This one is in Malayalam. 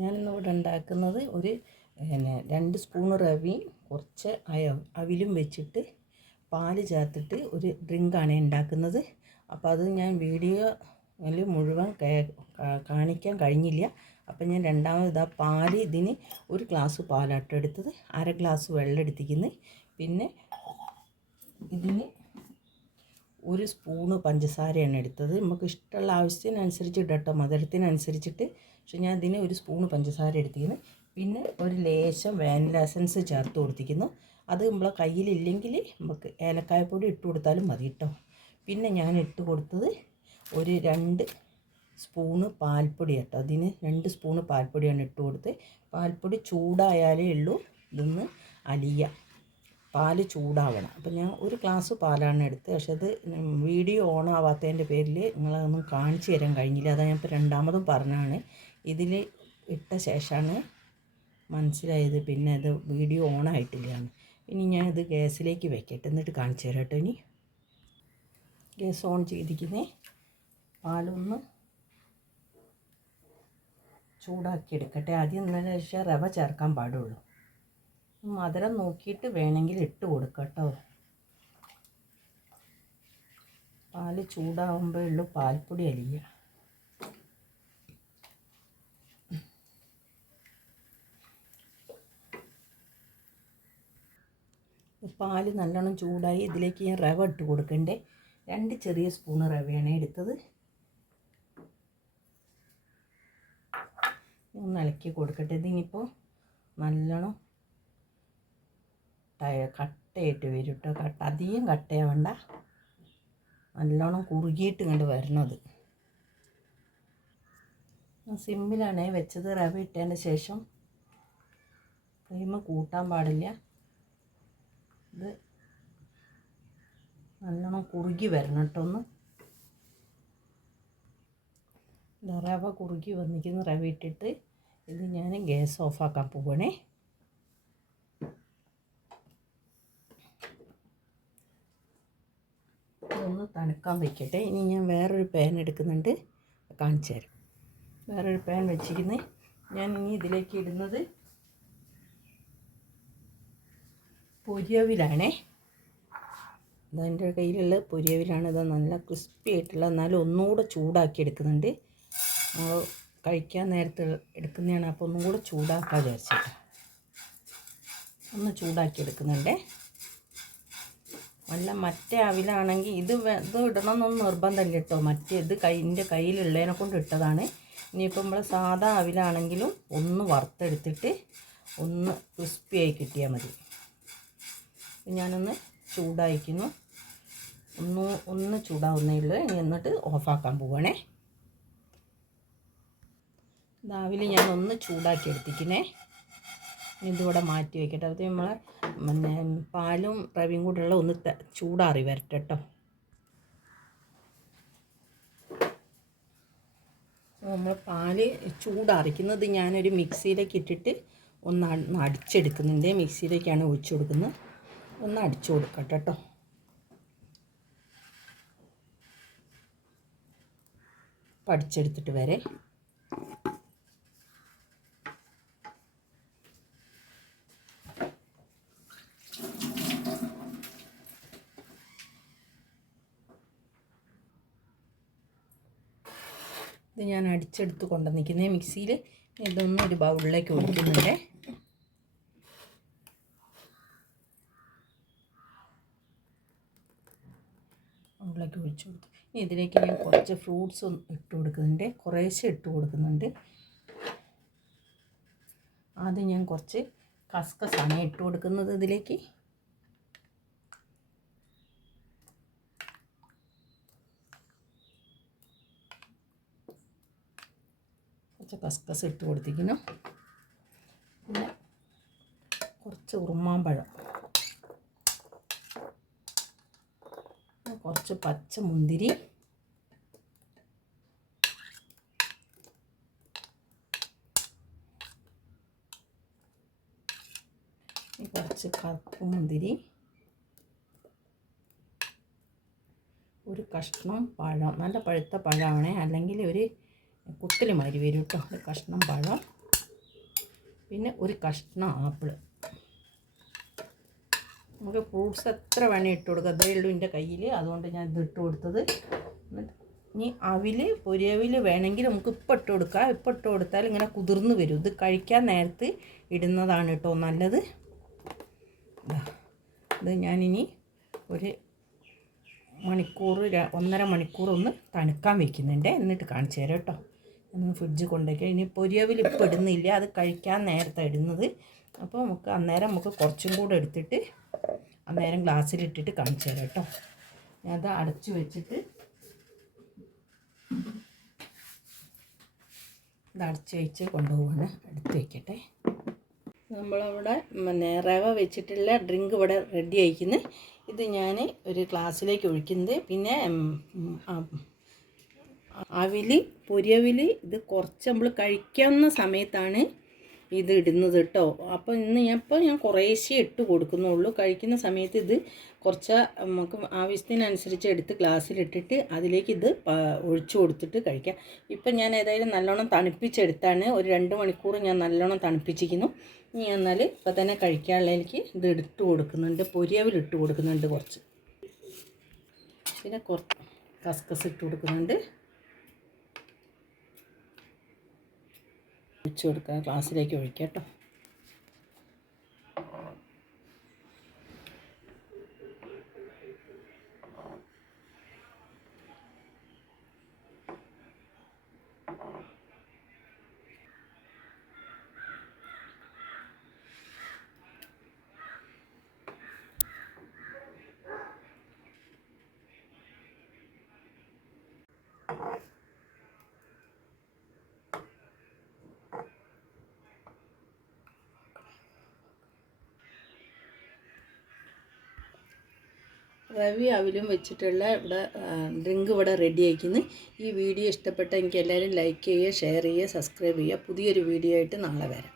ഞാനിന്ന് ഇവിടെ ഉണ്ടാക്കുന്നത് ഒരു പിന്നെ രണ്ട് സ്പൂൺ റവിയും കുറച്ച് അവിലും വെച്ചിട്ട് പാൽ ചേർത്തിട്ട് ഒരു ഡ്രിങ്കാണ് ഉണ്ടാക്കുന്നത്. അപ്പോൾ അത് ഞാൻ വീഡിയോയിൽ മുഴുവൻ കാണിക്കാൻ കഴിഞ്ഞില്ല. അപ്പം ഞാൻ രണ്ടാമത് ഇതാ പാൽ ഇതിന് ഒരു ഗ്ലാസ് പാലാട്ടെടുത്തത് അര ഗ്ലാസ് വെള്ളം എടുത്തിരിക്കുന്നത് പിന്നെ ഇതിന് ഒരു സ്പൂണ് പഞ്ചസാരയാണ് എടുത്തത്. നമുക്ക് ഇഷ്ടമുള്ള ആവശ്യത്തിനനുസരിച്ച് ഇടട്ടോ. മധുരത്തിനനുസരിച്ചിട്ട്. പക്ഷെ ഞാൻ ഇതിന് ഒരു സ്പൂണ് പഞ്ചസാര എടുത്തിരുന്നു പിന്നെ ഒരു ലേശം വാനില എസൻസ് ചേർത്ത് കൊടുത്തിരിക്കുന്നു. അത് നമ്മളെ കയ്യിലില്ലെങ്കിൽ നമുക്ക് ഏലക്കായപ്പൊടി ഇട്ട് കൊടുത്താലും മതി കേട്ടോ. പിന്നെ ഞാൻ ഇട്ട് കൊടുത്തത് ഒരു രണ്ട് സ്പൂണ് പാൽപ്പൊടി കേട്ടോ. അതിന് രണ്ട് സ്പൂണ് പാൽപ്പൊടിയാണ് ഇട്ട് കൊടുത്ത് പാൽപ്പൊടി ചൂടായാലേ ഉള്ളൂ. ഇതൊന്ന് അലിയ. പാൽ ചൂടാവണം. അപ്പം ഞാൻ ഒരു ഗ്ലാസ് പാലാണ് എടുത്തത് പക്ഷെ അത് വീഡിയോ ഓൺ ആവാത്തതിന്റെ പേരിൽ നിങ്ങളതൊന്നും കാണിച്ചു തരാൻ കഴിഞ്ഞില്ല. അതാ ഞാൻ ഇപ്പോൾ രണ്ടാമതും പറഞ്ഞാണ്. ഇതിൽ ഇട്ട ശേഷമാണ് മനസ്സിലായത്. പിന്നെ അത് വീഡിയോ ഓൺ ആയിട്ടില്ലയാണ് ഇനി ഞാൻ ഇത് ഗ്യാസിലേക്ക് വെക്കട്ടെ. എന്നിട്ട് കാണിച്ചു തരാം കേട്ടോ ഇനി. ഗ്യാസ് ഓൺ ചെയ്തിരിക്കുന്നേ. പാലൊന്ന് ചൂടാക്കി എടുക്കട്ടെ. ആദ്യം നല്ല ശേഷം റവ ചേർക്കാൻ പാടുള്ളൂ. മധുരം നോക്കിയിട്ട് വേണമെങ്കിൽ ഇട്ട് കൊടുക്കട്ടോ പാൽ ചൂടാവുമ്പോഴേ ഉള്ളൂ പാൽപ്പൊടി അലിയ. പാൽ നല്ലോണം ചൂടായി ഇതിലേക്ക് ഞാൻ റവ ഇട്ട് കൊടുക്കണ്ടേ. രണ്ട് ചെറിയ സ്പൂണ് റവയാണ് എടുത്തത്. ഒന്ന് ഇളക്കി കൊടുക്കട്ടെ. ഇതിനിപ്പോൾ നല്ലോണം ടയ കട്ടയായിട്ട് വരും കേട്ടോ കട്ട അധികം കട്ടയാവണ്ട നല്ലോണം കുറുകിയിട്ട് കണ്ട് വരണത്. സിമ്മിലാണ് വെച്ചത്. റവ ഇട്ടതിന് ശേഷം ഫ്ലെയിം കൂട്ടാൻ പാടില്ല. ഇത് നല്ലോണം കുറുകി വരണം കേട്ടോ ഒന്ന്. റവ കുറുകി വന്നിരിക്കുന്ന. റവ ഇട്ടിട്ട് ഇത് ഞാൻ ഗ്യാസ് ഓഫാക്കാൻ പോവണേ ഇതൊന്ന് തണുക്കാൻ വയ്ക്കട്ടെ. ഇനി ഞാൻ വേറൊരു പാൻ എടുക്കുന്നുണ്ട്. കാണിച്ചു തരാം. വേറൊരു പാൻ വെച്ചിരിക്കുന്നത് ഞാൻ ഇനി ഇതിലേക്ക് ഇടുന്നത് പൊരിയവിലാണേ. അതെന്റെ കയ്യിലുള്ള പൊരിയവിലാണ്. ഇത് നല്ല ക്രിസ്പി ആയിട്ടുള്ള എന്നാലും ഒന്നുകൂടെ ചൂടാക്കി എടുക്കുന്നുണ്ട്. കഴിക്കാൻ നേരത്തെ എടുക്കുന്നതാണ്. അപ്പോൾ ഒന്നും കൂടെ ചൂടാക്കാൻ ഒന്ന് ചൂടാക്കി എടുക്കുന്നുണ്ടേ. അല്ല മറ്റേ അവിലാണെങ്കിൽ ഇത് ഇത് ഇടണമെന്നൊന്നും നിർബന്ധമില്ല കേട്ടോ മറ്റേ ഇത് കൈ എന്റെ കയ്യിലുള്ളതിനെ കൊണ്ട് ഇട്ടതാണ്. ഇനിയിപ്പോൾ നമ്മൾ സാധാ അവിലാണെങ്കിലും ഒന്ന് വറുത്തെടുത്തിട്ട് ഒന്ന് ക്രിസ്പിയായി കിട്ടിയാൽ മതി. ഞാനൊന്ന് ചൂടായിക്കുന്നു. ഒന്ന് ഒന്ന് ചൂടാവുന്നേ ഉള്ളൂ. ഇനി എന്നിട്ട് ഓഫാക്കാൻ പോവണേ. രാവിലെ ഞാൻ ഒന്ന് ചൂടാക്കി എടുത്തിക്കണേ. ഇതിവിടെ മാറ്റി വയ്ക്കട്ടെ അത് നമ്മൾ പിന്നെ പാലും റവയും കൂടെയുള്ള ഒന്ന് ചൂടാറി വരട്ടെ കേട്ടോ നമ്മൾ പാൽ ചൂടാറിക്കുന്നത് ഞാനൊരു മിക്സിയിലേക്ക് ഇട്ടിട്ട് ഒന്ന് ഒന്ന് അടിച്ചെടുക്കുന്നുണ്ട്. മിക്സിയിലേക്കാണ് ഒഴിച്ചു കൊടുക്കുന്നത്. ഒന്ന് അടിച്ചു കൊടുക്കട്ടെ കേട്ടോ പഠിച്ചെടുത്തിട്ട് വരെ ഇത് ഞാൻ അടിച്ചെടുത്ത് കൊണ്ടുവന്നിരിക്കുന്നത് മിക്സിയിൽ. ഇതൊന്നും ഒരു ബൗളിലേക്ക് ഒഴിക്കുന്നുണ്ട്. ബൗളിലേക്ക് ഒഴിച്ചു കൊടുത്തു. ഇനി ഇതിലേക്ക് ഞാൻ കുറച്ച് ഫ്രൂട്ട്സ് ഇട്ട് കൊടുക്കുന്നുണ്ട്. കുറേശ്ശെ ഇട്ട് കൊടുക്കുന്നുണ്ട്. ആദ്യം ഞാൻ കുറച്ച് കസ്കസാണ് ഇട്ട് കൊടുക്കുന്നത് ഇതിലേക്ക്. കുറച്ച് കസ്കസ് ഇട്ട് കൊടുത്തിരിക്കുന്നു. പിന്നെ കുറച്ച് ഉറുമാമ്പഴം കുറച്ച് പച്ച മുന്തിരി. കുറച്ച് കറുപ്പ് മുന്തിരി. ഒരു കഷ്ണം പഴം നല്ല പഴുത്ത പഴമാണേ. അല്ലെങ്കിൽ ഒരു കുത്തൽ മാതിരി വരും കേട്ടോ. ഒരു കഷ്ണം പഴം പിന്നെ ഒരു കഷ്ണം ആപ്പിൾ നമുക്ക് ഫ്രൂട്ട്സ് എത്ര വേണേൽ ഇട്ട് കൊടുക്കാം. അതേ ഉള്ളൂ എന്റെ കയ്യിൽ അതുകൊണ്ട് ഞാൻ ഇത് ഇട്ട് കൊടുത്തത്. ഇനി അവിൽ പൊരിയവിൽ വേണമെങ്കിൽ നമുക്ക് ഇപ്പം ഇട്ട് കൊടുക്കാം. ഇപ്പം ഇട്ട് കൊടുത്താൽ ഇങ്ങനെ കുതിർന്ന് വരും. ഇത് കഴിക്കാൻ നേരത്ത് ഇടുന്നതാണ് കേട്ടോ നല്ലത്. ഇത് ഞാനിനി ഒരു മണിക്കൂർ ഒന്നര മണിക്കൂർ ഒന്ന് തണുക്കാൻ വെക്കുന്നുണ്ട്. എന്നിട്ട് കാണിച്ചു തരാം കേട്ടോ. ഒന്ന് ഫ്രിഡ്ജ് കൊണ്ടുവയ്ക്കുക. ഇനി പൊരിയവിൽ ഇപ്പം ഇടുന്നില്ല. അത് കഴിക്കാൻ നേരത്തെ ഇടുന്നത്. അപ്പോൾ നമുക്ക് അന്നേരം നമുക്ക് കുറച്ചും കൂടെ എടുത്തിട്ട് അന്നേരം ഗ്ലാസ്സിലിട്ടിട്ട് കാണിച്ചു തരാം കേട്ടോ. ഞാനത് അടച്ചു വെച്ചിട്ട് ഇത് അടച്ചു വെച്ച് കൊണ്ടുപോവാണ്. എടുത്ത് വയ്ക്കട്ടെ നമ്മളവിടെ പിന്നെ റവ വെച്ചിട്ടുള്ള ഡ്രിങ്ക് ഇവിടെ റെഡി ആയിരിക്കുന്നത് ഇത് ഞാൻ ഒരു ഗ്ലാസ്സിലേക്ക് ഒഴിക്കുന്നത്. പിന്നെ അവിൽ പൊരിയവിൽ ഇത് കുറച്ച് നമ്മൾ കഴിക്കുന്ന സമയത്താണ് ഇത് ഇടുന്നത് കേട്ടോ അപ്പോൾ ഇന്ന് ഞാൻ ഇപ്പോൾ ഞാൻ കുറേശ്ശേ ഇട്ട് കൊടുക്കുന്നുള്ളൂ. കഴിക്കുന്ന സമയത്ത് ഇത് കുറച്ച് നമുക്ക് ആവശ്യത്തിനനുസരിച്ച് എടുത്ത് ഗ്ലാസ്സിലിട്ടിട്ട് അതിലേക്ക് ഇത് ഒഴിച്ചു കൊടുത്തിട്ട് കഴിക്കാം. ഇപ്പം ഞാൻ ഏതായാലും നല്ലോണം തണുപ്പിച്ചെടുത്താണ്. ഒരു രണ്ട് മണിക്കൂർ ഞാൻ നല്ലോണം തണുപ്പിച്ചിരിക്കുന്നു. ഇനി എന്നാൽ ഇപ്പം തന്നെ കഴിക്കാനുള്ള എനിക്ക് ഇത് ഇട്ട് കൊടുക്കുന്നുണ്ട്. പൊരിയവിൽ ഇട്ട് കൊടുക്കുന്നുണ്ട് കുറച്ച്. പിന്നെ കുറച്ച് കസ്കസ് ഇട്ട് കൊടുക്കുന്നുണ്ട്. ഒഴിച്ച് കൊടുക്കുക ഗ്ലാസ്സിലേക്ക് ഒഴിക്കുക കേട്ടോ. റവി അവിലും വെച്ചിട്ടുള്ള ഇവിടെ ഡ്രിങ്ക് ഇവിടെ റെഡി ആയിക്കുന്നു. ഈ വീഡിയോ ഇഷ്ടപ്പെട്ടെങ്കിൽ എല്ലാവരും ലൈക്ക് ചെയ്യുക ഷെയർ ചെയ്യുക സബ്സ്ക്രൈബ് ചെയ്യുക. പുതിയൊരു വീഡിയോ ആയിട്ട് നാളെ വരാം.